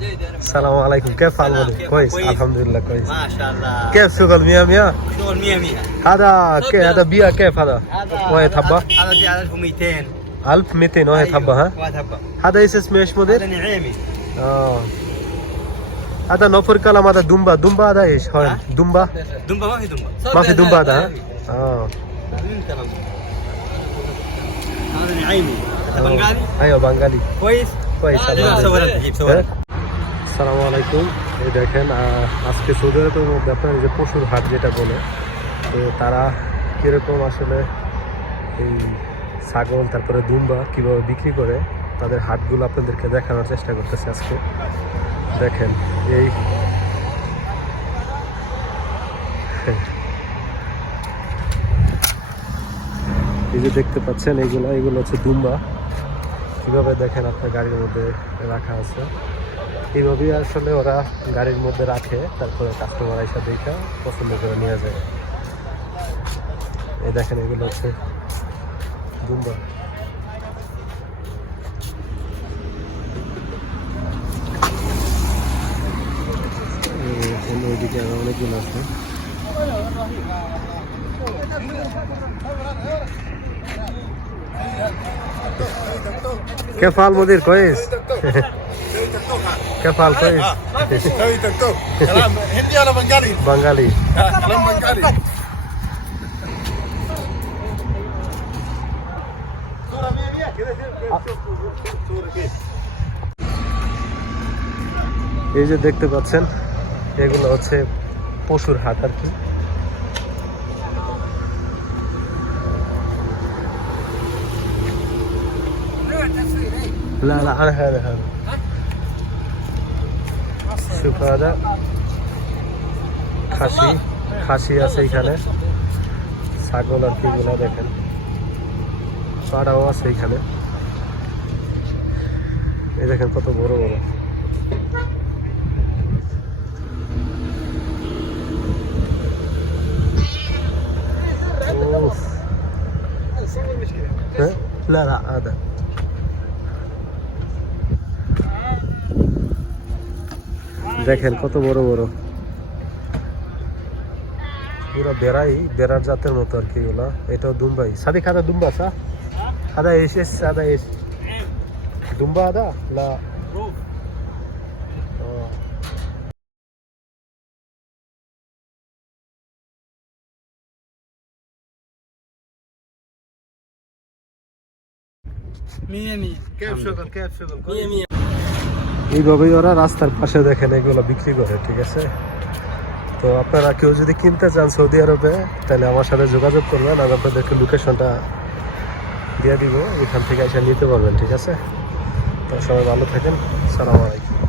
السلام عليكم، كيف حال مدير؟ كويس الحمد لله كويس. ما شاء الله. كيف شغل؟ مية مية. شغل 100. هذا بيع كيف هذا؟ واحد حبة؟ هذا ب 1200. 1200 واحد حبة ها؟ واحد حبة. هذا اسمه ايش مدير؟ هذا نعيمي. هذا نوفر كلام. هذا دمبا هذا ايش؟ دمبا؟ دمبة ما في دمبة. ما في دمبا هذا ها؟ هذا نعيمي. هذا بنغالي؟ ايوه بنغالي كويس؟ كويس صورت. আসসালামু আলাইকুম। এই দেখেন আজকে সৌদি আরবের মধ্যে আপনার যে পশুর হাট যেটা বলে, তো তারা কীরকম আসলে এই ছাগল তারপরে দুম্বা কীভাবে বিক্রি করে তাদের হাটগুলো আপনাদেরকে দেখানোর চেষ্টা করতেছে আজকে। দেখেন এই যে দেখতে পাচ্ছেন এগুলো হচ্ছে দুম্বা। কীভাবে দেখেন আপনার গাড়ির মধ্যে রাখা আছে, এইভাবেই আসলে ওরা গাড়ির মধ্যে রাখে, তারপরে কাস্টমার এসে দেখা পছন্দ করে নিয়ে যায়। এই দেখেন এগুলো হচ্ছে দুম্বা। ওইদিকে আরো অনেকগুলো আছে। كيف حال مدير؟ كويس؟ كيف حال؟ كويس؟ هاي دكتور كلام هندي ولا بنغالي؟ بنغالي كلام بنغالي. এই যে দেখতে পাচ্ছেন এগুলো হচ্ছে পশুর হাট আর কি। لا لا انا هذا شوف هذا খাসি আছে এখানে, ছাগল আর কি গুলা দেখেন, পাড়াও আছে এখানে। এই দেখেন কত বড় বড়। لا لا هذا দেখেন কত বড় বড়, পুরো বেড়ার জাতের মতো আর কি এগুলা। এটাও দুম্বাই। সাদিক হাদা দুম্বা সা হাদা এস হাদা এস দুম্বা হাদা লা এইভাবেই ওরা রাস্তার পাশে দেখেন এগুলো বিক্রি করে, ঠিক আছে? তো আপনারা কেউ যদি কিনতে চান সৌদি আরবে, তাহলে আমার সাথে যোগাযোগ করবেন, আমি আপনাদেরকে লোকেশনটা দিয়ে দিব, এখান থেকে এসে নিতে পারবেন, ঠিক আছে? তো সবাই ভালো থাকেন, আসসালামু আলাইকুম।